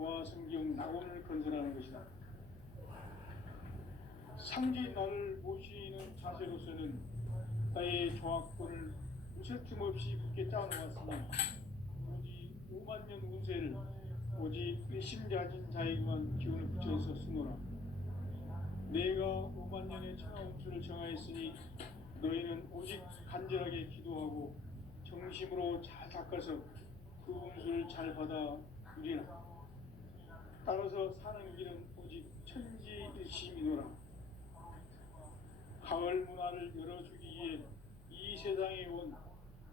도화 성경 낙원을 건설하는 것이다. 상지 나를 모시는 자세로서는 나의 조합권을 무쇠틈 없이 굳게 짜놓았으니 오직 5만 년 운세를 오직 의심자진 자에게만 기운을 붙여서 쓰노라. 내가 5만 년의 천하 운수를 정하였으니 너희는 오직 간절하게 기도하고 정심으로 잘 닦아서 그 운수를 잘 받아 누리라. 따라서 사는 길은 오직 천지일심이노라. 가을 문화를 열어주기 위해 이 세상에 온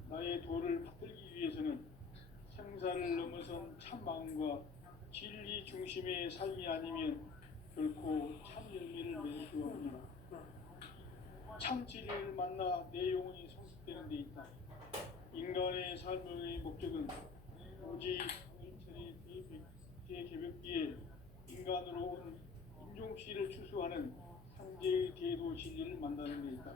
나의 도를 받들기 위해서는 생사를 넘어선 참 마음과 진리 중심의 삶이 아니면 결코 참 열매를 맺을 수 없느라. 참 진리를 만나 내 영혼이 성숙되는 데 있다. 인간의 삶의 목적은 오직 인천의 대개벽기에 인간으로 온 인종씨를 추수하는 상제의 대도 진리를 만나는 데 있다.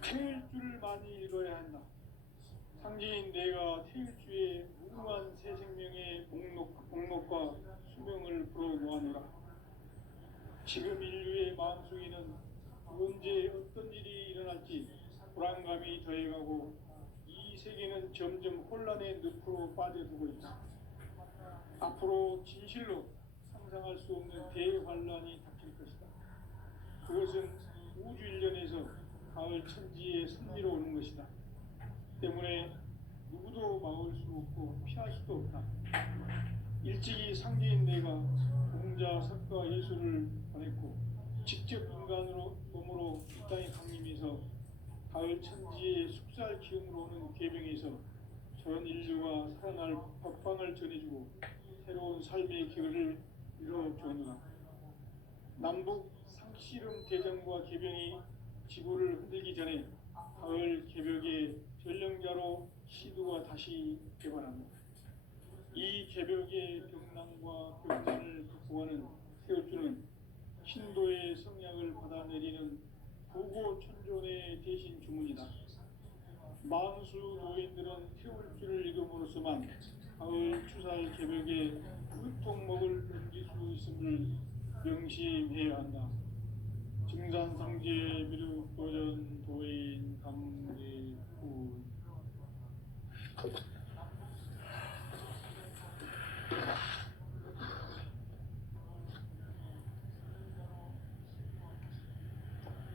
태일 줄을 많이 읽어야 한다. 상제인 내가 태일주의 무궁한 새 생명의 목록과 수명을 불어놓아노라. 지금 인류의 마음속에는 언제 어떤 일이 일어날지 불안감이 더해가고 이 세계는 점점 혼란의 늪으로 빠져들고 있다. 앞으로 진실로 상상할 수 없는 대환란이 닥칠 것이다. 그것은 우주 일련에서 가을 천지의 섭리로 오는 것이다. 때문에 누구도 막을 수 없고 피할 수도 없다. 일찍이 상제인 내가 공자, 석가, 예수를 보냈고 직접 인간으로 몸으로 이 땅에 강림해서 가을 천지의 숙살 기운으로 오는 계명에서 전 인류가 살아날 법방을 전해주고 새로운 삶의 기회를 이뤄주었노라. 남북 상씨름 대전과 계병이 지구를 흔들기 전에 가을 개벽의 전령자로 시두가 다시 개발합니다. 이 개벽의 병난과 병난을 극복하는 세우주는 신도의 성약을 받아내리는 부고천존의 대신 주문이다. 만수 노인들은 태울주를 읽음으로써만 가을 추살 개벽의 흙통목을 넘길 수 있음을 명심해야 한다. 증산상제 미륵도전 도인 강제후.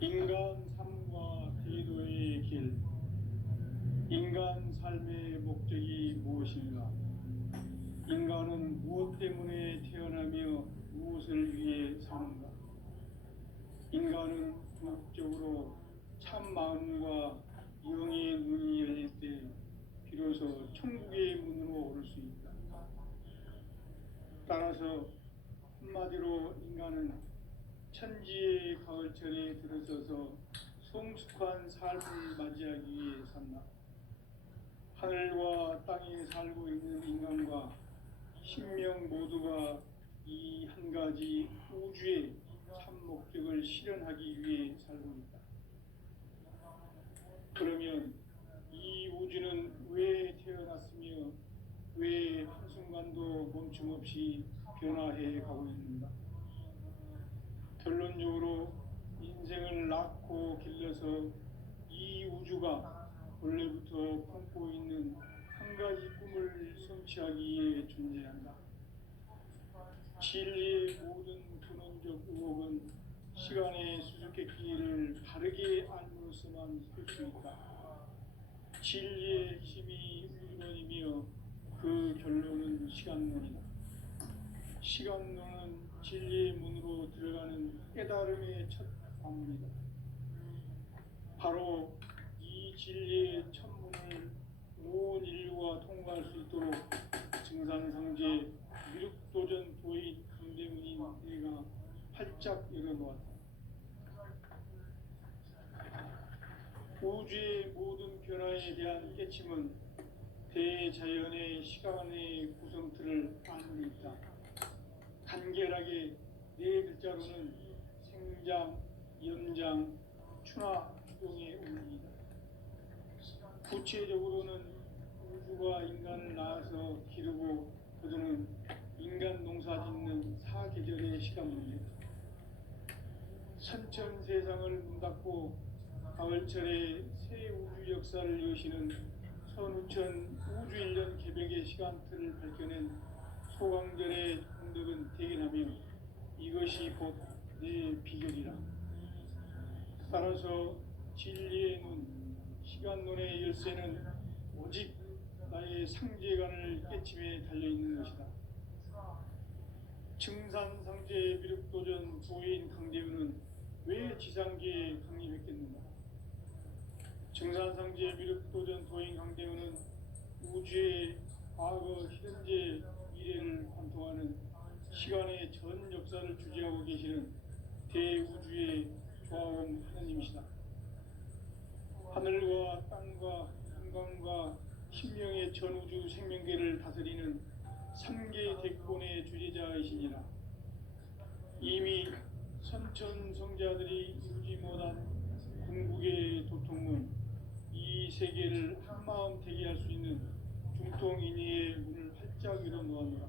인간 삶과 대도의 길. 인간 삶의 목적이 무엇인가? 인간은 무엇 때문에 태어나며 무엇을 위해 사는가? 인간은 궁극적으로 참 마음과 영의 눈이 열릴 때 비로소 천국의 문으로 오를 수 있다. 따라서 한마디로 인간은 천지의 가을철에 들어서서 성숙한 삶을 맞이하기 위해 산다. 하늘과 땅에 살고 있는 인간과 신명 모두가 이 한 가지 우주의 참 목적을 실현하기 위해 살고 있다. 그러면 이 우주는 왜 태어났으며 왜 한순간도 멈춤 없이 변화해 가고 있는가? 결론적으로 인생을 낳고 길러서 이 우주가 원래부터 품고 있는 한 가지 꿈을 성취하기 위해 존재한다. 진리의 모든 근원적 의혹은 시간의 수수께끼를 바르게 알므로서만 풀 수 있다. 진리의 힘이 우주론이며 그 결론은 시간론이다. 시간론은 진리의 문으로 들어가는 깨달음의 첫 관문이다. 바로 이 진리의 첫 문을 온 인류가 통과할 수 있도록 증산상제 미륵도전 도인 강대문인 내가 활짝 열어놓았다. 우주의 모든 변화에 대한 깨침은 대자연의 시간의 구성틀을 아는 데 있다. 간결하게 네 글자로는 생장, 연장, 추나 추동의 운이다. 구체적으로는 우주가 인간을 낳아서 기르고 선천 세상을 문 닫고 가을철에 새 우주 역사를 여시는 선우천 우주일년 개벽의 시간틀을 밝혀낸 소강절의 공덕은 대견하며 이것이 곧 내 비결이라. 따라서 진리의 눈, 시간론의 열쇠는 오직 나의 상제관을 깨침에 달려있는 것이다. 증산상제 미륵도전 도인 강대우는 왜 지상계에 강림했겠는가? 증산상제 미륵도전 도인 강대우는 우주의 과거, 현재, 미래를 관통하는 시간의 전 역사를 주재하고 계시는 대우주의 조화원 하나님이시다. 하늘과 땅과 인간과 신명의 전우주 생명계를 다스리는 삼계 대권의 주제자이시니라. 이미 선천성자들이 이루지 못한 궁극의 도통은 이 세계를 한마음 되게 할 수 있는 중통인의의 문을 활짝 열어 놓았노라.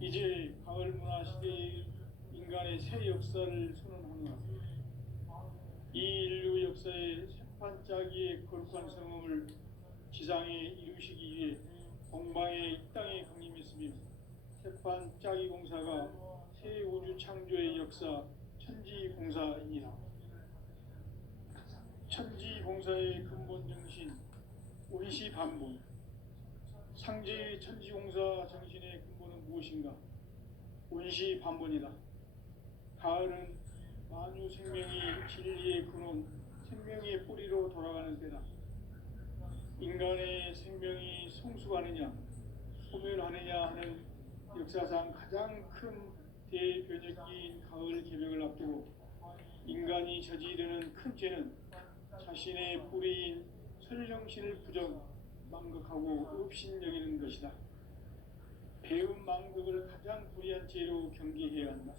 이제 가을 문화 시대의 인간의 새 역사를 선언하노라. 이 인류 역사의 새판짜기의 거룩한 성음을 지상에 이루시기 위해 공방에 이 땅에 강림했으며 새판짜기 공사가 새 우주 창조의 역사 천지공사이니라. 천지공사의 근본 정신 온시반본. 상제의 천지공사 정신의 근본은 무엇인가? 온시반본이다. 가을은 만유 생명이 진리의 근원, 생명의 뿌리로 돌아가는 때다. 인간의 생명이 성숙하느냐, 소멸하느냐 하는 역사상 가장 큰 대변혁기인 가을 개벽을 앞두고 인간이 저지르는 큰 죄는 자신의 뿌리인 설령신을 망각하고 업신여기는 것이다. 배움 망덕을 가장 불의한 죄로 경계해야 한다.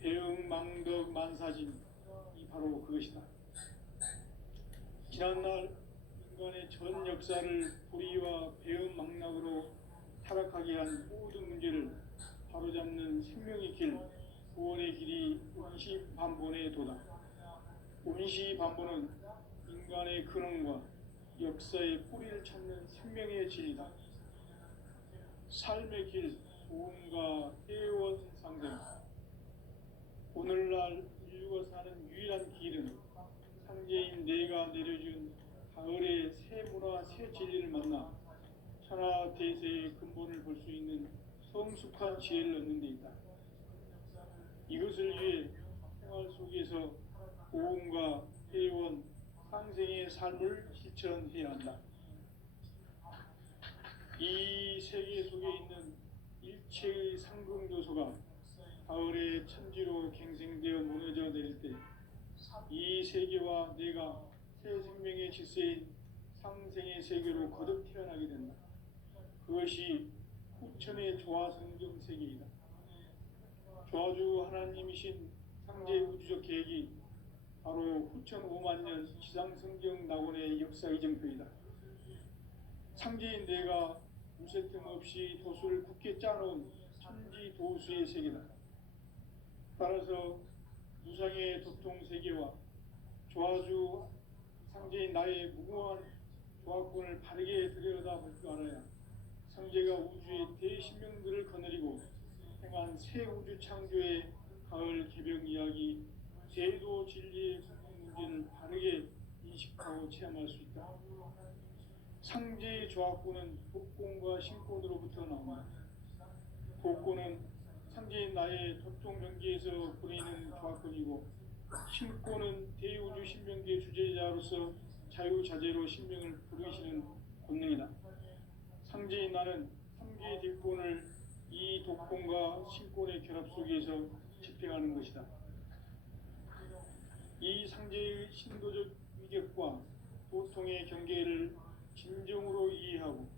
배움 망덕 만사진이 바로 그것이다. 지난날 인간의 전 역사를 불의와 배움 망락으로 타락하게 한 모든 문제를 바로잡는 생명의 길, 구원의 길이 온시반본의 도다. 온시반본은 인간의 근원과 역사의 뿌리를 찾는 생명의 진리다. 삶의 길, 도움과 회원 상생. 오늘날 인류가 사는 유일한 길은 상제인 내가 내려준 가을의 새 문화, 새 진리를 만나 천하 대세의 근본을 볼 수 있는 성숙한 지혜를 얻는 데 있다. 이것을 위해 생활 속에서 도움과 회원, 상생의 삶을 실천해야 한다. 이 세계 속에 있는 일체의 상승조소가 가을의 천지로 갱생되어 무너져 내릴 때 이 세계와 내가 새 생명의 질서인 상생의 세계로 거듭 태어나게 된다. 그것이 후천의 조화성경 세계이다. 조화주 하나님이신 상제 우주적 계획이 바로 후천 5만년 지상성경 낙원의 역사 이정표이다. 상제인 내가 무쇠 틈 없이 도수를 굳게 짜놓은 천지 도수의 세계다. 따라서 무상의 도통 세계와 조화주 상제인 나의 무궁한 조화권을 바르게 들여다볼 줄 알아야 상제가 우주의 대신명들을 거느리고 행한 새 우주 창조의 가을 개벽 이야기, 제도 진리의 문제를 바르게 인식하고 체험할 수 있다. 상제의 조화권은 독권과 신권으로부터 나온다. 독권은 상제인 나의 도통 경계에서 부리는 조화권이고, 신권은 대우주 신명계 주제자로서 자유자재로 신명을 부르시는 권능이다. 상제인 나는 3개의 뒷권을 이 독권과 신권의 결합 속에서 집행하는 것이다. 이 상제의 신도적 위격과 도통의 경계를 진정으로 이해하고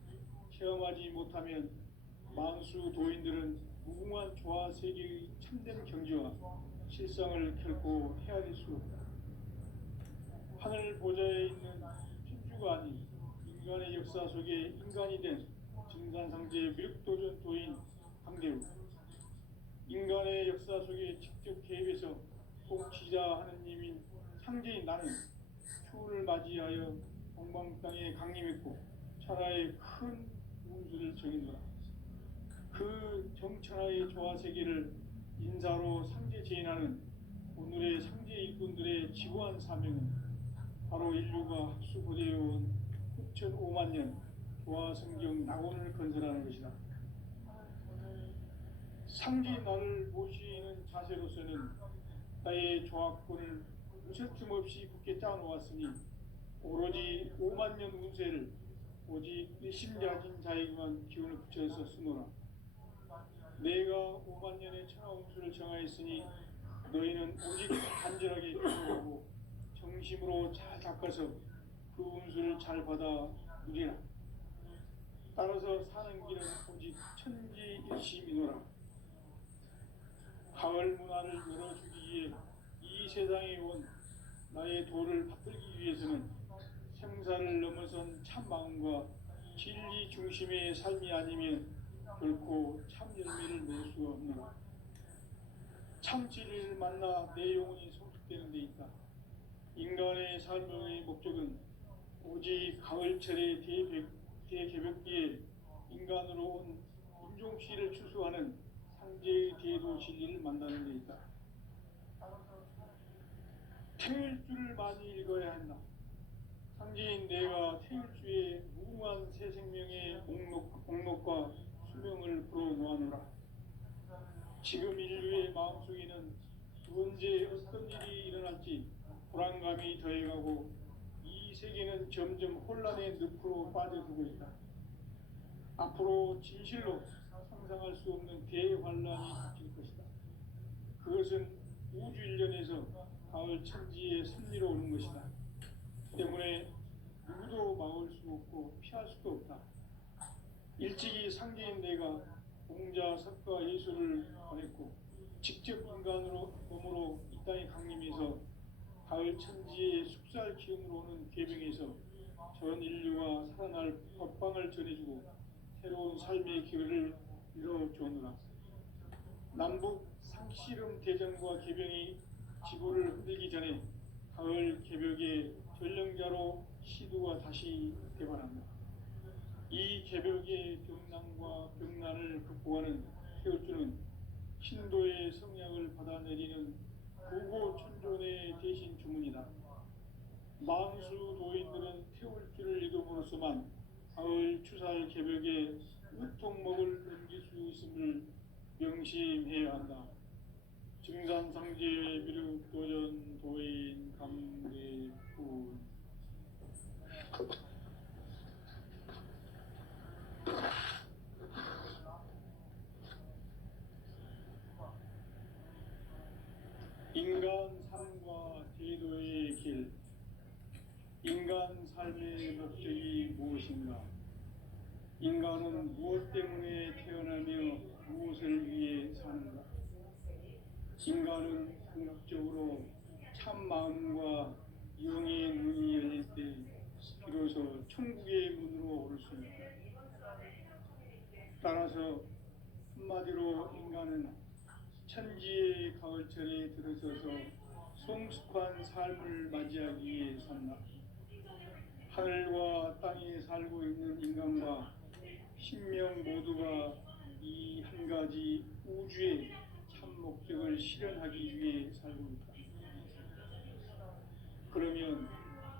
체험하지 못하면 만수 도인들은 무궁한 조화 세계의 참된 경지와 실상을 결코 헤아릴 수 없다. 하늘 보좌에 있는 천주가 아닌 인간의 역사 속에 인간이 된 증산상제 미륵도전 도인 강대우. 인간의 역사 속에 직접 개입해서 통치자 하느님인 상제인 나는 추운을 맞이하여 동방 땅에 강림했고 천하의 큰 운수를 정했노라. 그 정천하의 조화세계를 인사로 상제 제인하는 오늘의 상제 일꾼들의 지구한 사명은 바로 인류가 학수고대해온 9,5만 년 조화성경 낙원을 건설하는 것이다. 상제 나를 모시는 자세로서는 나의 조합권을 무쇠틈 없이 굳게 짜놓았으니 오로지 5만 년 운세를 오직 일심야진 자에게만 기운을 붙여서 쓰노라. 내가 5만 년의 천하 운수를 정하였으니 너희는 오직 간절하게 기도하고 정심으로 잘 닦아서 그 운수를 잘 받아 누리라. 따라서 사는 길은 오직 천지일심이노라. 가을 문화를 열어주기 위해 이 세상에 온 나의 도를 받들기 위해서는 생사를 넘어선 참 마음과 진리 중심의 삶이 아니면 결코 참 열매를 낼 수가 없노라. 참 진리를 만나 내 영혼이 성숙되는 데 있다. 인간의 삶의 목적은 오직 가을철의 대개벽기에 인간으로 온 인종씨를 추수하는 상제의 대도 진리를 만나는 데 있다. 태일주를 많이 읽어야 한다. 상제인 내가 태일주의 무궁한 새 생명의 목록과 수명을 풀어놓아노라. 지금 인류의 마음속에는 언제 어떤 일이 일어날지 불안감이 더해가고 이 세계는 점점 혼란의 늪으로 빠져들고 있다. 앞으로 진실로 상상할 수 없는 대환란이 닥칠 것이다. 그것은 우주 일련에서 가을 천지의 섭리로 오는 것이다. 때문에 누구도 막을 수 없고 피할 수도 없다. 일찍이 상제인 내가 공자, 석가, 예수를 보냈고 직접 인간으로 몸으로 이 땅에 강림해서 가을 천지의 숙살 기운으로 오는 계병에서 전 인류가 살아날 법방을 전해주고 새로운 삶의 기회를 이뤄주오노라. 남북 상씨름 대전과 계병이 지구를 흔들기 전에 가을 개벽의 전령자로 시두가 다시 개발한다. 이 개벽의 병난과 병난을 극복하는 태울주는 신도의 성약을 받아내리는 구고천존의 대신 주문이다. 만수 도인들은 태울주를 읽음으로써만 가을 추살 개벽에 우통목을 넘길 수 있음을 명심해야 한다. 증산상제 비륵 도전 도인 감대군. 인간 삶과 제도의 길. 인간 삶의 목적이 무엇인가? 인간은 무엇 때문에 태어나며 무엇을 위해 사는가? 인간은 생각적으로 참 마음과 영의 눈이 열릴 때 비로소 천국의 문으로 오를 수 있다. 따라서 한마디로 인간은 천지의 가을철에 들어서서 성숙한 삶을 맞이하기 위해 산다. 하늘과 땅에 살고 있는 인간과 신명 모두가 이 한 가지 우주의 참 목적을 실현하기 위해 살고 있다. 그러면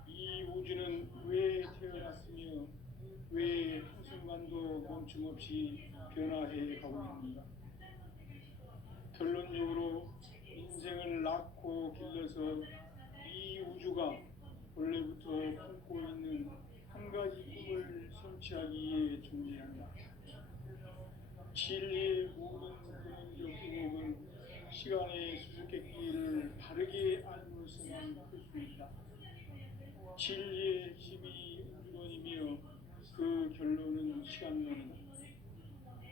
이 우주는 왜 태어났으며 왜 한순간도 멈춤 없이 변화해 가고 있는가? 결론적으로 인생을 낳고 길러서 이 우주가 원래부터 품고 있는 한 가지 꿈을 성취하기 위해 존재한다. 진리의 모든 근원적 의목은 시간의 수수께끼를 바르게 알므로서만 할 수 있다. 진리의 핵심이 우주론이며 그 결론은 시간론이다.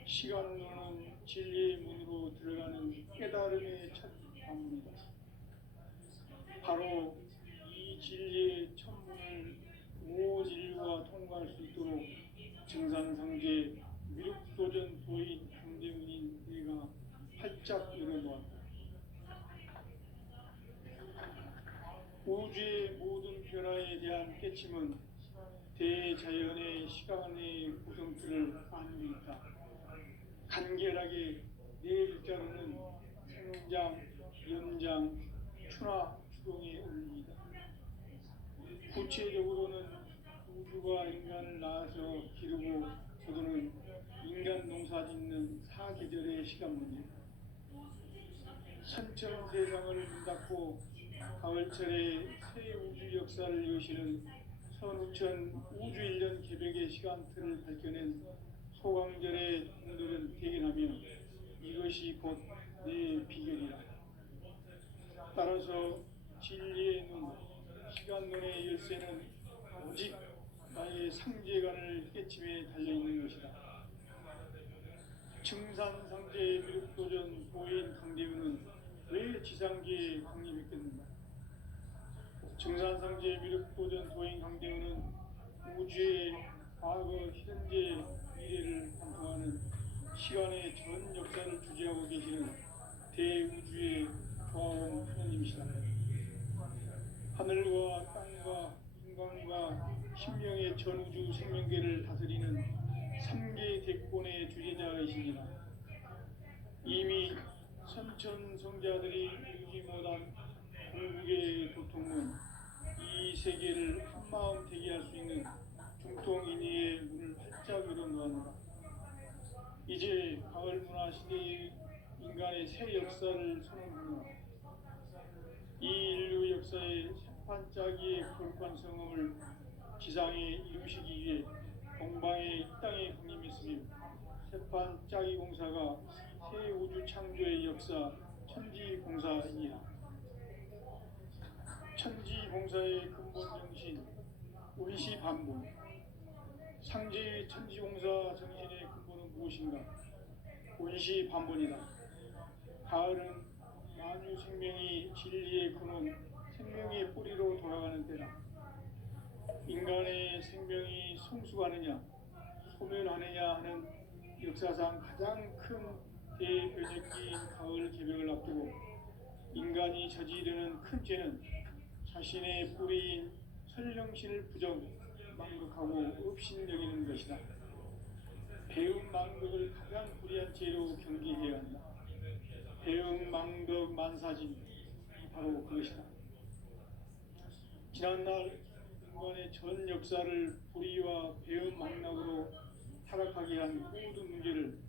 시간론은 진리의 문으로 들어가는 깨달음의 첫 관문이다. 바로 이 진리의 첫문을 온 인류가 통과할 수 있도록 증산상제 미륵도전 도인 강대문인 내가 활짝 열어놓았다. 우주의 모든 변화에 대한 깨침은 대자연의 시간의 구성틀을 아닙니까? 간결하게 네 글자로는 생장, 연장, 추나 추동에 올립니다. 구체적으로는 우주가 인간을 낳아서 기르고 거두는 인간 농사 짓는 사계절의 시간 문제, 선천 세상을 문 닫고 가을철에 새 우주 역사를 여시는 선우천 우주일년 개벽의 시간틀을 밝혀낸 소강절의 분들은 대견하며 이것이 곧 내 비결이라. 따라서 진리의 눈, 시간론의 열쇠는 오직 나의 상제간을 깨침에 달려있는 것이다. 증산상제의 미륵도전 보인 강대우는 왜 지상계에 강림했겠는가? 증산상제의 미륵도전 도인 강대우는 우주의 과거, 현재, 미래를 관통하는 시간의 전 역사를 주재하고 계시는 대우주의 조화원 하나님이시다. 하늘과 땅과 인간과 신명의 전우주 생명계를 다스리는 3개 대권의 주제자이십니다. 이미 선천성자들이 이루지 못한 궁극의 도통은 이 세계를 한마음 되게 할 수 있는 중통인의의 문을 활짝 열어놓았노라. 이제 가을 문화 시대의 인간의 새 역사를 선언하노라. 이 인류 역사의 세판짜기의 거룩한 성음을 지상에 이루시기 위해 동방의 이 땅에 강림했으며 세판짜기 공사가 새 우주 창조의 역사 천지공사이니라. 천지공사의 근본 정신 운시반본, 상제의 천지공사 정신의 근본은 무엇인가? 운시반본이다. 가을은 만유 생명이 진리의 근원, 생명의 뿌리로 돌아가는 때다. 인간의 생명이 성숙하느냐, 소멸하느냐 하는 역사상 가장 큰 대변혁기인 가을 개벽을 앞두고 인간이 저지르는 큰 죄는 자신의 뿌리인 설령신을 망극하고 업신여기는 것이다. 배움 망극을 가장 불의한 죄로 경계해야 한다. 배움 망극 만사진, 바로 그것이다. 지난날 인간의 전 역사를 불의와 배움 망락으로 타락하게 한 모든 문제를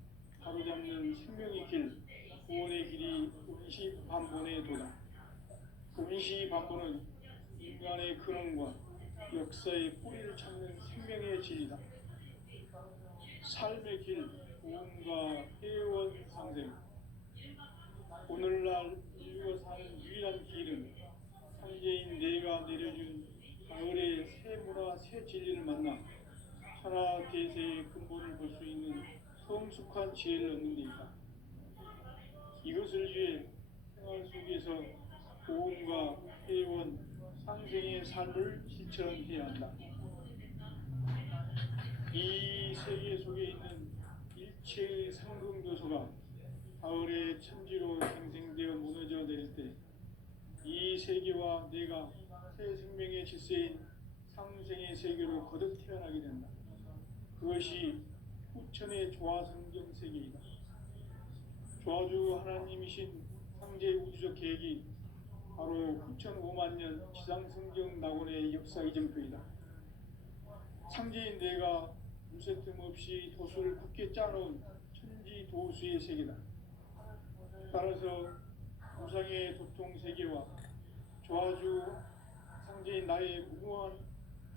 바로잡는 생명의 길, 구원의 길이 운시반본의 도다. 운시반본은 인간의 근원과 역사의 뿌리를 찾는 생명의 진리다. 삶의 길, 구원과 회원 상생. 오늘날 인류가 사는 유일한 길은 상제인 내가 내려준 가을의 새 문화, 새 진리를 만나 천하 대세의 근본을 볼 수 있는 성숙한 지혜를 얻는 데이다. 이것을 위해 생활 속에서 보험과 회원, 상생의 삶을 실천해야 한다. 이 세계 속에 있는 일체의 상승교소가 가을의 천지로 생생되어 무너져 내릴 때 이 세계와 내가 새 생명의 질서인 상생의 세계로 거듭 태어나게 된다. 그것이 후천의 조화성경 세계이다. 조화주 하나님이신 상제 우주적 계획이 바로 후천 5만 년 지상성경 낙원의 역사 이정표이다. 상제인 내가 무쇠틈 없이 도수를 굳게 짜놓은 천지 도수의 세계다. 따라서 우상의 도통 세계와 조화주 상제인 나의 무궁한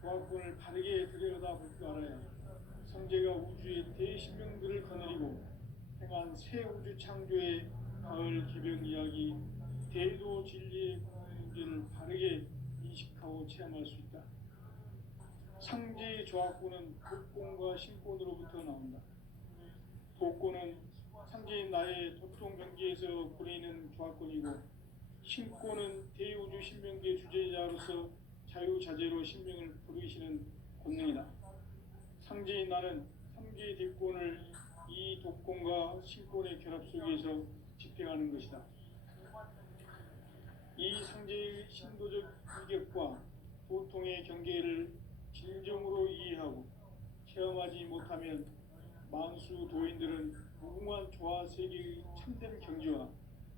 조화권을 바르게 들여다볼 줄 알아야 상제가 우주의 대신명들을 거느리고 행한 새 우주 창조의 가을 개벽 이야기, 대도 진리의 문제를 바르게 인식하고 체험할 수 있다. 상제의 조화권은 독권과 신권으로부터 나온다. 독권은 상제인 나의 도통 경계에서 보내는 조화권이고, 신권은 대우주 신명계 주제자로서 자유자재로 신명을 부르시는 권능이다. 상제인 나는 3개의 대권을 이 독권과 신권의 결합 속에서 집행하는 것이다. 이 상제의 신도적 위격과 고통의 경계를 진정으로 이해하고 체험하지 못하면 만수 도인들은 무궁한 조화 세계의 참된 경지와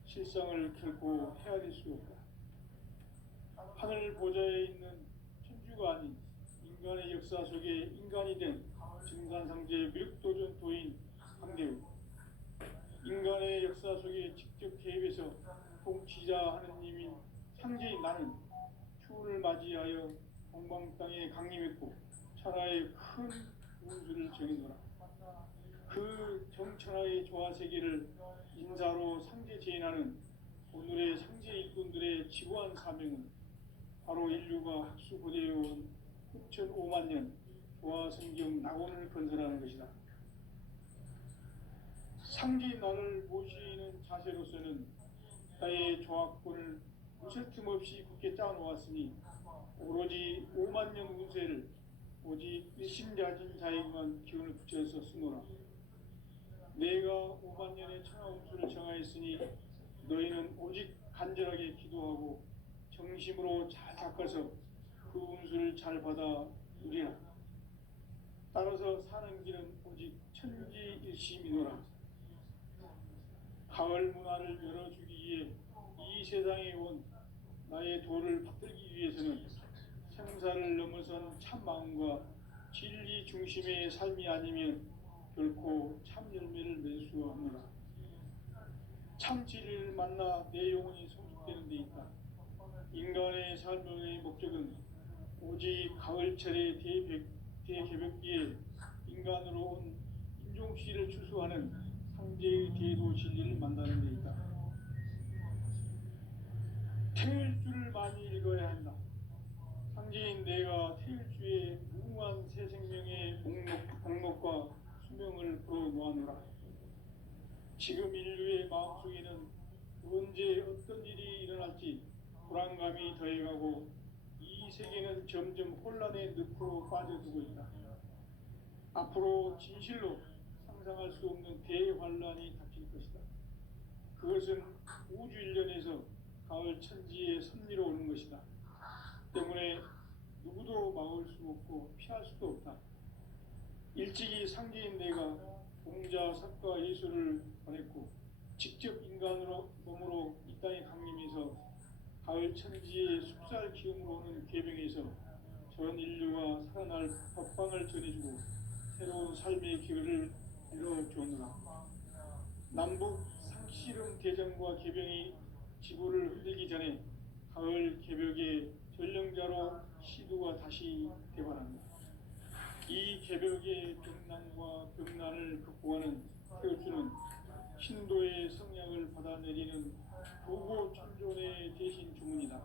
실상을 결코 헤아릴 수 없다. 하늘 보좌에 있는 천주가 아닌 인간의 역사 속에 인간이 된 증산상제 미륵도전 도인 황대우, 인간의 역사 속에 직접 개입해서 통치자 하느님인 상제인 나는 추운을 맞이하여 동방 땅에 강림했고 천하의 큰 운수를 정해노라. 그 정천하의 조화세계를 인사로 상제 제인하는 오늘의 상제 일꾼들의 지구한 사명은 바로 인류가 학수고대해온 6,5만 년 조화성경 낙원을 건설하는 것이다. 상제 나를 모시는 자세로서는 나의 조합권을 무쇠 틈 없이 굳게 짜놓았으니 오로지 5만 년 운세를 오직 일심자진 자에게만 기운을 붙여서 쓰노라. 내가 5만 년의 천하 운수를 정하였으니 너희는 오직 간절하게 기도하고 정심으로 잘 닦아서 그 운수를 잘 받아 누리라. 따라서 사는 길은 오직 천지일심이노라. 가을 문화를 열어주기 위해 이 세상에 온 나의 도를 받들기 위해서는 생사를 넘어선 참 마음과 진리 중심의 삶이 아니면 결코 참 열매를 맺을 수 없노라. 참 진리를 만나 내 영혼이 성숙되는 데 있다. 인간의 삶의 목적은 오직 가을철의 대개벽기에 인간으로 온 인종씨를 추수하는 상제의 대도 진리를 만나는 데 있다. 태일주를 많이 읽어야 한다. 상제인 내가 태일주의 무궁한 새 생명의 목록과 수명을 풀어놓아노라. 지금 인류의 마음속에는 언제 어떤 일이 일어날지 불안감이 더해가고 이 세계는 점점 혼란의 늪으로 빠져들고 있다. 앞으로 진실로 상상할 수 없는 대환란이 닥칠 것이다. 그것은 우주 일련에서 가을 천지의 섭리로 오는 것이다. 때문에 누구도 막을 수 없고 피할 수도 없다. 일찍이 상제인 내가 공자, 석가, 예수를 보냈고 직접 인간으로 몸으로 이 땅에 강림해서 가을 천지의 숲살 기움으로 오는 계병에서 전 인류가 살아날 법방을 전해주고 새로운 삶의 기회를 이뤄주었노라. 남북 상씨름 대전과 계병이 지구를 흔들기 전에 가을 개벽의 전령자로 시두가 다시 개발합니다. 이 개벽의 병난과 병난을 극복하는 태울주는 신도의 성량을 받아내리는 부고 천존의 대신 주문이다.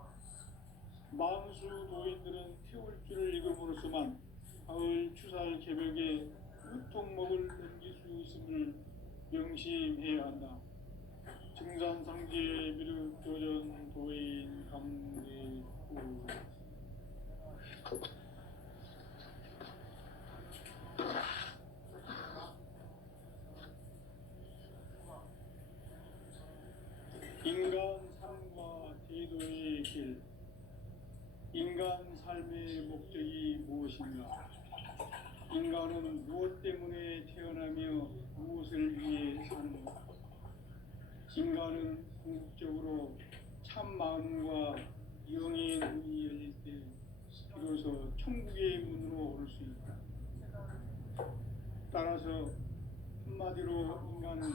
만수 도인들은 태울주를 읽음으로써만 가을 추살 개벽에 유통목을 넘길 수 있음을 명심해야 한다. 증산상제 미륵도전 도인 감대후. 인간 삶과 대도의 길. 인간 삶의 목적이 무엇인가? 인간은 무엇 때문에 태어나며 무엇을 위해 사는가? 인간은 궁극적으로 참 마음과 영의 문이 열릴 때 비로소 천국의 문으로 오를 수 있다. 따라서 한마디로 인간은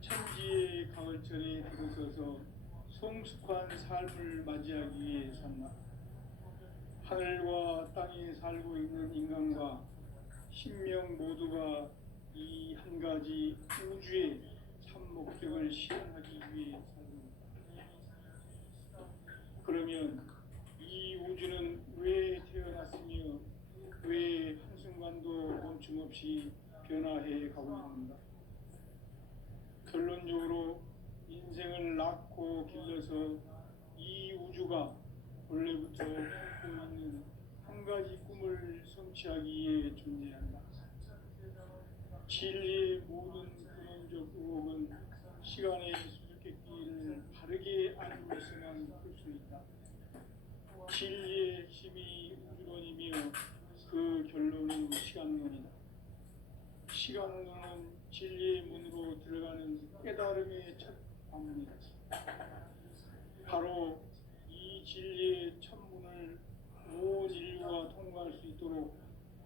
천지의 가을철에 들어서서 성숙한 삶을 맞이하기 위해 산다. 하늘과 땅에 살고 있는 인간과 신명 모두가 이 한 가지 우주의 참 목적을 실현하기 위해 삽니다. 그러면 이 우주는 왜 태어났으며 왜 한순간도 멈춤없이 변화해 가고 있는가? 결론적으로 인생을 낳고 길러서 이 우주가 원래부터 갖고 있는 한 가지 꿈을 성취하기 위해 존재한다. 진리의 모든 근원적 의혹은 시간의 수수께끼를 다르게 알고 있으면 볼 수 있다. 진리의 핵심이 우주론이며 그 결론은 시간론이다. 시간론은 진리의 문으로 들어가는 깨달음의 첫 방문이다. 바로 이 진리의 첫 문을 온 인류가 통과할 수 있도록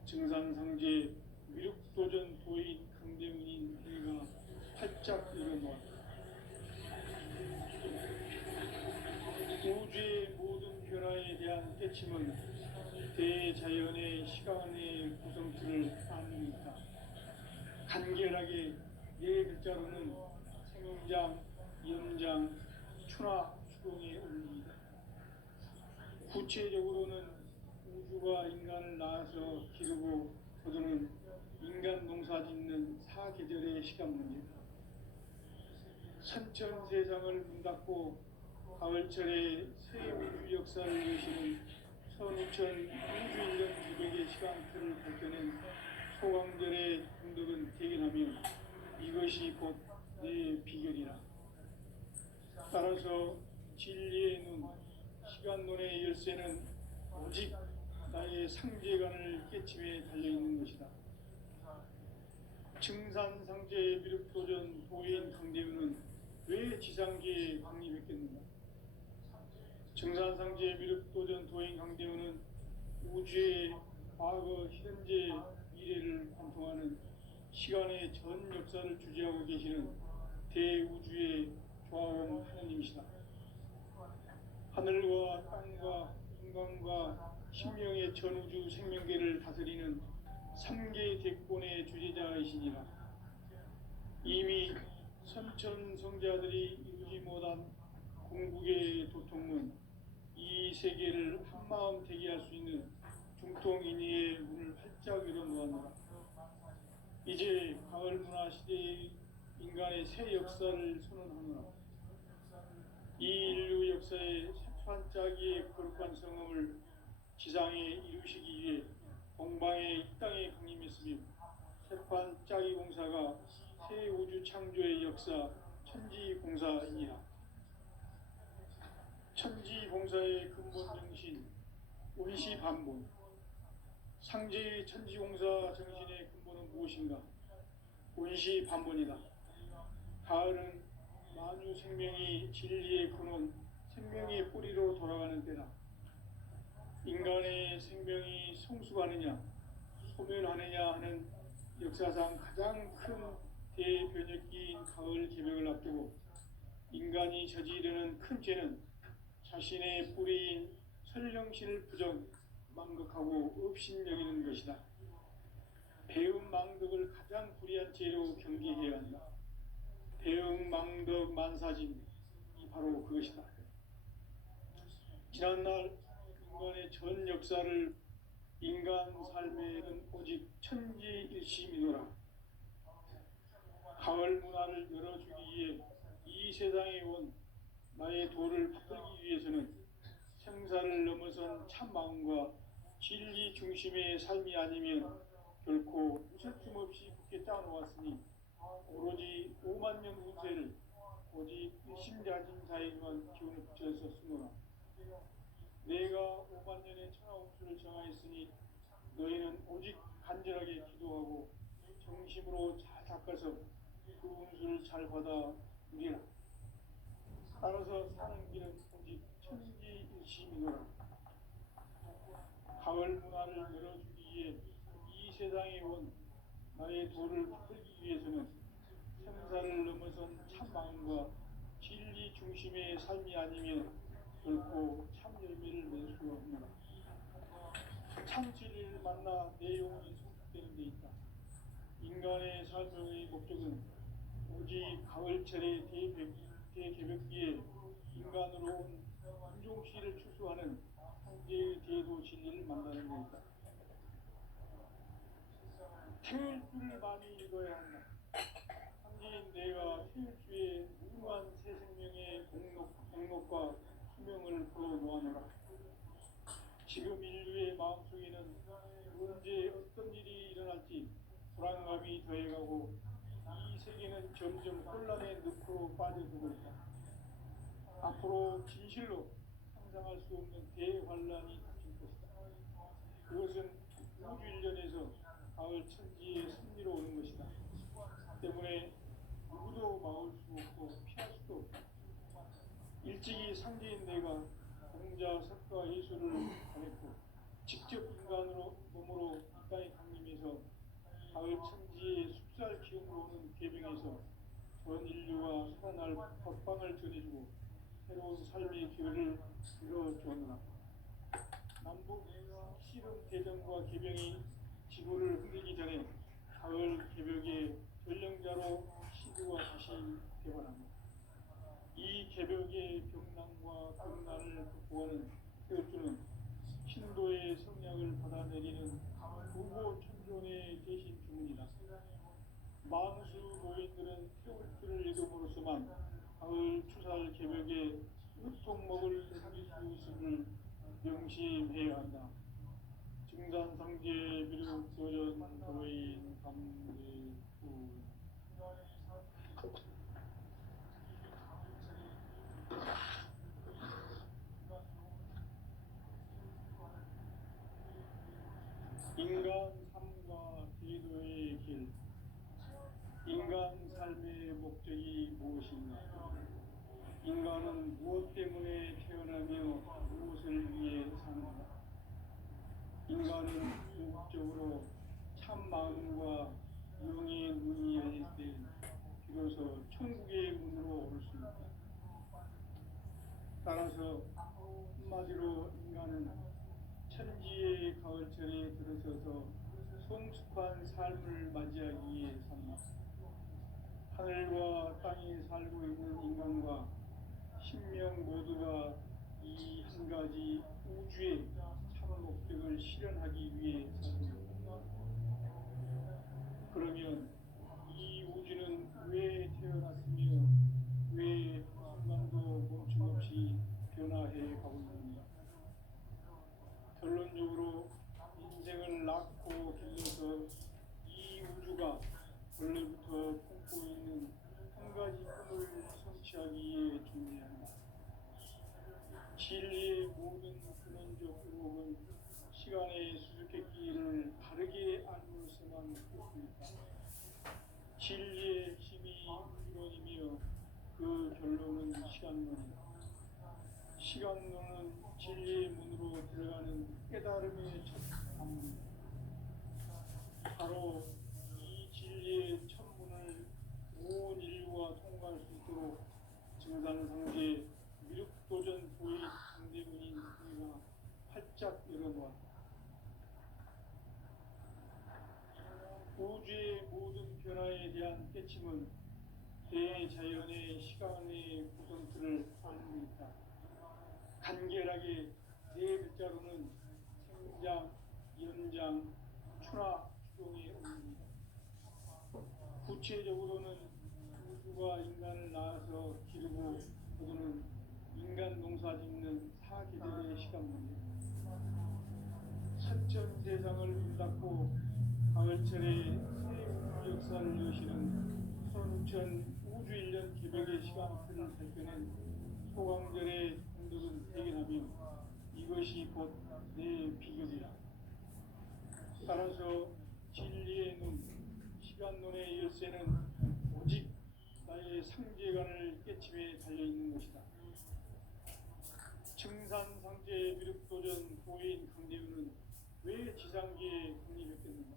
증산상제 미륵도전 도인 강대문인 내가 활짝 열어놓았다. 우주의 모든 변화에 대한 깨침은 대자연의 시간의 구성틀을 아닙니다. 간결하게 네 글자로는 생장, 연장, 추나 추동의 원리이다. 구체적으로는 우주가 인간을 낳아서 기르고 거두는 인간 농사 짓는 사계절의 시간 문제다. 선천 세상을 문닫고 가을철에 새 우주 역사를 여시는 15,000 우주인전 기백의 시간틀을 밝혀낸 소강절의 공덕은 대견하며 이것이 곧 내 비결이라. 따라서 진리의 눈, 시간론의 열쇠는 오직 나의 상제관을 깨침에 달려있는 것이다. 증산상제 미륵도전 도인 강대우는 왜 지상계에 강림했겠는가? 증산상제 미륵도전 도인 강대우는 우주의 과거, 현재, 미래를 관통하는 시간의 전 역사를 주재하고 계시는 대우주의 조화원 하나님이시다. 하늘과 땅과 인간과 신명의 전우주 생명계를 다스리는 3개 대권의 주재자이시니라. 이미 선천성자들이 이루지 못한 궁극의 도통은 이 세계를 한마음 되게 할 수 있는 중통인의의 문을 활짝 열어놓았노라. 이제 가을 문화 시대의 인간의 새 역사를 선언하노라. 이 인류 역사의 반짝이의 거룩한 성음을 지상에 이루시기 위해 공방에 이 땅에 강림했으며 세판 짜기 공사가 새 우주 창조의 역사 천지공사이니라. 천지공사의 근본 정신 원시반본, 상제의 천지공사 정신의 근본은 무엇인가? 원시반본이다. 가을은 만유 생명이 진리의 근원, 생명의 뿌리로 돌아가는 때다. 인간의 생명이 성숙하느냐, 소멸하느냐 하는 역사상 가장 큰 대변혁기인 가을 개벽을 앞두고 인간이 저지르는 큰 죄는 자신의 뿌리인 설령신을 부정, 망극하고 업신여기는 것이다. 배움 망덕을 가장 불의한 죄로 경계해야 한다. 배움 망덕 만사진이 바로 그것이다. 지난날 인간의 전 역사를 인간 삶에는 오직 천지일심이노라. 가을 문화를 열어주기 위해 이 세상에 온 나의 도를 받들기 위해서는 생사를 넘어선 참 마음과 진리 중심의 삶이 아니면 결코 무설림 없이 굳게 짜놓았으니 오로지 5만 년 운세를 오직 일심자진사에만 기운을 붙여서 쓰노라. 내가 5만 년의 천하운수를 정하였으니 너희는 오직 간절하게 기도하고 정심으로 잘 닦아서 그 운수를 잘 받아 누리라. 따라서 사는 길은 오직 천지일심이노라. 가을 문화를 열어주기 위해 이 세상에 온 나의 도를 붙들기 위해서는 생사를 넘어선 참 마음과 진리 중심의 삶이 아니면 결코 참 열매를 맺을 수가 없노라. 참 진리를 만나 내 영혼이 성숙되는 데 있다. 인간의 삶의 목적은 오직 가을철의 대개벽기에 인간으로 온 인종씨를 추수하는 한계의 대도 진리를 만나는 것이다. 태일주를 많이 읽어야 한다. 한지인 내가 태일주의 무궁한 새 생명의 공록과 수명을 불어놓아노라. 지금 인류의 마음속에는 언제 어떤 일이 일어날지 불안감이 더해가고 이 세계는 점점 혼란의 늪으로 빠져들고 있다. 앞으로 진실로 상상할 수 없는 대환란이 닥칠 것이다. 그것은 우주 일련에서 가을 천지의 승리로 오는 것이다. 때문에 누구도 막을 수 없고 피할 수도 없다. 일찍이 상제인 내가 공자, 석가, 예수를 보냈고 직접 인간으로 몸으로 이 땅에 강림해서 가을 천지의 숲살 기운으로 오는 계명에서 전 인류가 살아날 법방을 전해주고 새로운 삶의 기회를 열어주었노라. 남북 씨름 대전과 계병이 지구를 흔들기 전에 가을 개벽의 전령자로 시드가 다시 되어납니다. 이 개벽의 병난과 병난을 극복하는 태어주는 신도의 성령을 받아내리는 부고 천존의 대신 주문이다. 만수 노인들은 태울들을 이름으로서만 가을 추살 개벽에 으통 먹을 섬길 수 있음을 명심해야 한다. 증산상제 미륵 도전 도인 감대구 인간 삶과 제도의 길. 인간 삶의 목적이 무엇인가? 인간은 무엇 때문에 태어나며 무엇을 위해 사는가? 인간은 궁극적으로 참 마음과 영의 문이 열릴 때 비로소 천국의 문으로 오를 수 있다. 따라서 한마디로 인간은 천지의 가을철에 들어서서 성숙한 삶을 맞이하기 위해 산다. 하늘과 땅에 살고 있는 인간과 신명 모두가 이 한 가지 우주의 참 목적을 실현하기 위해 산다. 그러면 이 우주는 왜 태어났으며 왜 한순간도 멈춤없이 변화해 가고 있는가? 결론적으로 인생을 낳고 길러서 이 우주가 원래부터 품고 있는 한 가지 꿈을 성취하기에 존재한다. 진리의 모든 근원적 의혹은 시간의 수수께끼를 바르게 알므로서만 풀 수 있다. 진리의 핵심이 이론이며 그 결론은 시간론이다. 시간론은 진리의 문으로 들어가는 깨달음의 첫 관문이다. 바로 이 진리의 첫 문을 온 인류가 통과할 수 있도록 증산상제 미륵도전 도의 상대문인 우리가 활짝 열어놓았다. 우주의 모든 변화에 대한 깨침은 대자연의 시간의 구성틀을 앓고 있다. 간결하게 네 글자로는 생장, 연장, 추나 추동의 의미입니다. 구체적으로는 우주가 인간을 낳아서 기르고 거두는 인간 농사 짓는 사계절의 시간 문제입니다. 선천 세상을 문 닫고 가을철에 새 우주 역사를 여시는 선천 우주 1년 개벽의 시간틀을 발견한 소강절의 공덕은 대견하며 이것이 곧 내 비결이라. 따라서 진리의 눈, 시간론의 열쇠는 오직 나의 상제관을 깨침에 달려있는 것이다. 증산상제 미륵도전 도인 강대우는 왜 지상계에 국립했겠는가?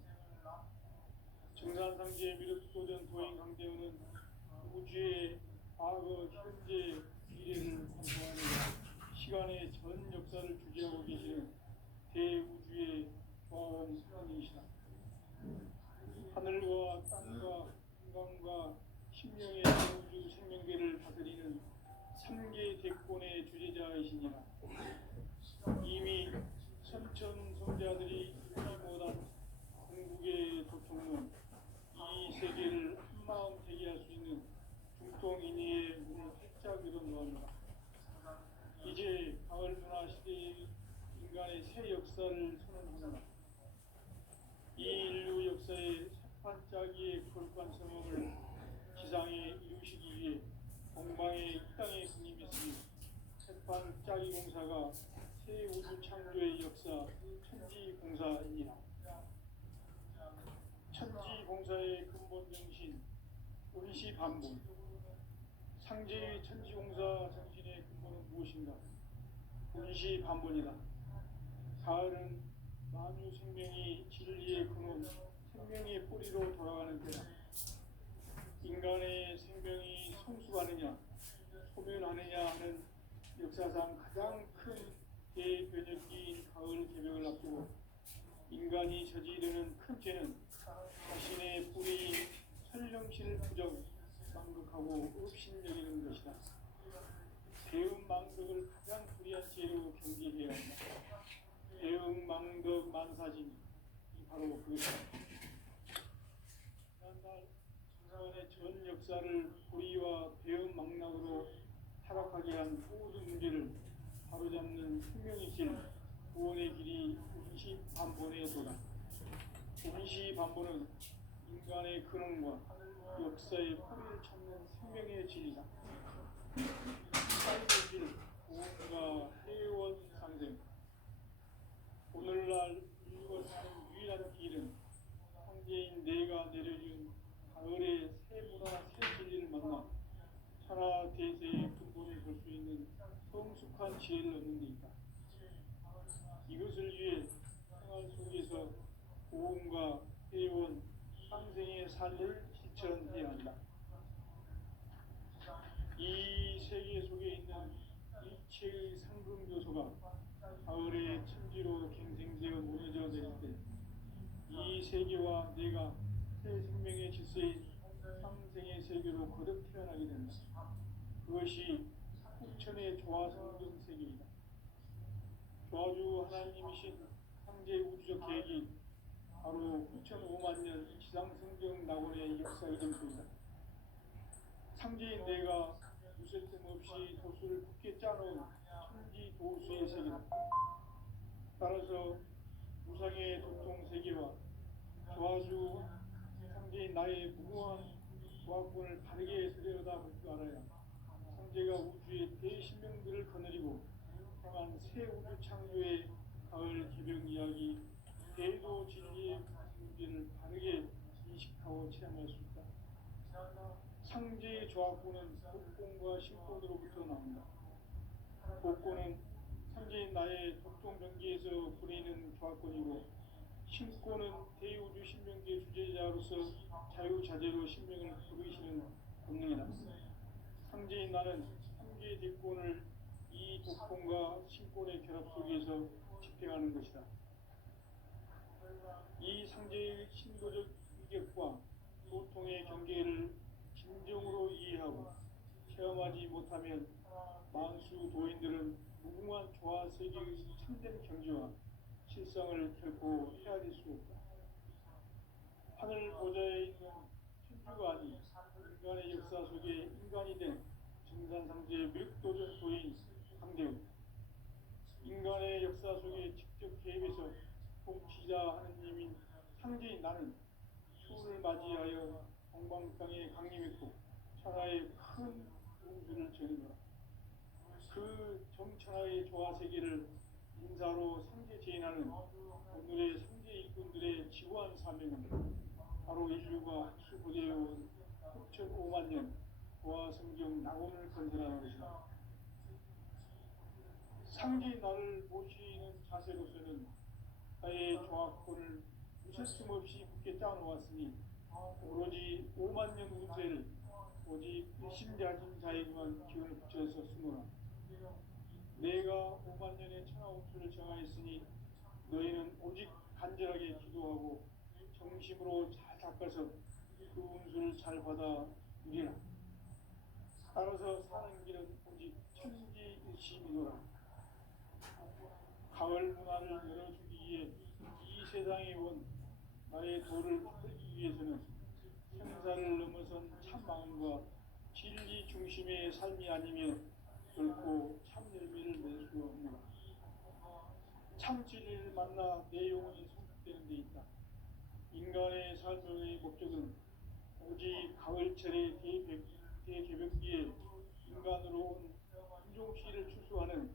증산상제 미륵도전 도인 강대우는 우주의 과거, 현재, 미래를 관통하는 시간의 전 역사를 주재하고 계시는 대우주의 과원 성인이시다. 하늘과 땅과 인간과 신명의 우주 생명계를 다스리는 3개 대권의 주제자이시니라. 이미 선천 성자들이 이루지 못한 궁극의 도통론, 이 세계를 한마음 되게 할 수 있는 중통인의의 문을 활짝 열어놓았노라. 이제 가을 문화 시대의 인간의 새 역사를 선언하노라. 이 인류 역사의 새판짜기의 거룩한 성험을 지상에 이루시기 위해 공방의 이 땅에 군림했으니 반짝이 공사가 새 우주 창조의 역사 천지공사입니다. 천지공사의 근본 정신 원시반복. 상제의 천지공사 정신의 근본은 무엇인가? 원시반복이다. 가을은 만유 생명이 진리의 근원, 생명의 뿌리로 돌아가는 때다. 인간의 생명이 성숙하느냐, 소멸하느냐 하는 역사상 가장 큰 대변혁기인 가을 개벽을 앞두고 인간이 저지르는 큰 죄는 자신의 뿌리 설령실 부정, 망극하고 업신여기는 것이다. 대응망덕을 가장 불의한 죄로 경계해야 한다. 대응망덕 만사진이 바로 그것이다. 지난날 인간의 전 역사를 불의와 배은망락으로 타락하게 한 모든 문제를 바로잡는 생명의 길, 구원의 길이 원시반본의 도다. 원시반본은 인간의 근원과 역사의 뿌리를 찾는 생명의 진리다. 삶의 길, 구원과 회원 상생. 오늘날 인류가 사는 유일한 길은 황제인 내가 내려준 가을의 새 문화, 새 진리를 만나 천하 대세의 근본을 볼 수 있는 성숙한 지혜를 얻는 데 있다. 이것을 위해 생활 속에서 고음과 회원, 상생의 삶을 실천해야 한다. 이 세계 속에 있는 일체의 상금 요소가 가을의 천지로 갱생되어 무너져 내릴 때 이 세계와 내가 새 생명의 질서인 상생의 세계로 거듭 태어나게 된다. 그것이 후천의 조화성경 세계이다. 조화주 하나님이신 상제 우주적 계획이 바로 9,500,000년 지상성경 낙원의 역사의 점수이다. 상제인 내가 무슨 틈 없이 도수를 굳게 짜놓은 천지 도수의 세계다. 따라서 무상의 도통 세계와 조화주 상제인 나의 무궁한 조화권을 바르게 들여다볼 줄 알아야 상제가 우주의 대신명들을 거느리고 향한 새 우주 창조의 가을 개벽 이야기, 대도 진리의 문제를 바르게 인식하고 체험할 수 있다. 상제의 조화권은 복권과 신권으로부터 나온다. 복권은 상제인 나의 독통병기에서 부리는 조화권이고, 신권은 대우주 신명기의 주제자로서 자유자재로 신명을 부르시는 본능이다. 상제인 나는 상계 대권을 이 독권과 신권의 결합 속에서 집행하는 것이다. 이 상제의 신도적 인격과 소통의 경계를 진정으로 이해하고 체험하지 못하면 만수 도인들은 무궁한 조화 세계의 참된 경지와 실상을 결코 헤아릴 수 없다. 하늘 보좌에 있는 천주가 아닌 인간의 역사 속에 인간이 된 정산상제의 멱도전 도인 강대우. 인간의 역사 속에 직접 개입해서 통치자 하느님인 상제인 나는 추운을 맞이하여 동방땅에 강림했고 천하의 큰 운수를 전해노라. 그 정천하의 조화세계를 인사로 상제 제인하는 오늘의 상제 일꾼들의 지구한 사명은 바로 인류가 수고되어온 9,500,000년 조화성경 낙원을 건설하는 것이다. 상제인 나를 모시는 자세로서는 나의 조화권을 무쇠씀 없이 굳게 짜놓았으니 오로지 50,000년 운세를 오직 일심자진 자에게만 기운을 붙여서 쓰노라. 내가 50,000년의 천하 운수를 정하였으니 너희는 오직 간절하게 기도하고 정심으로 잘 닦아서 그 운수를 잘 받아 누리라. 따라서 사는 길은 오직 천지일심이노라. 가을 문화를 열어주기 위해 이 세상에 온 나의 도를 풀기 위해서는 생사를 넘어선 참마음과 진리 중심의 삶이 아니면 결코 참 열매를 낼 수 없노라. 참 진리를 만나 내 영혼이 성숙되는 데 있다. 인간의 삶의 목적은 오직 가을철의 대개벽기에 인간으로 온 김종필을 추수하는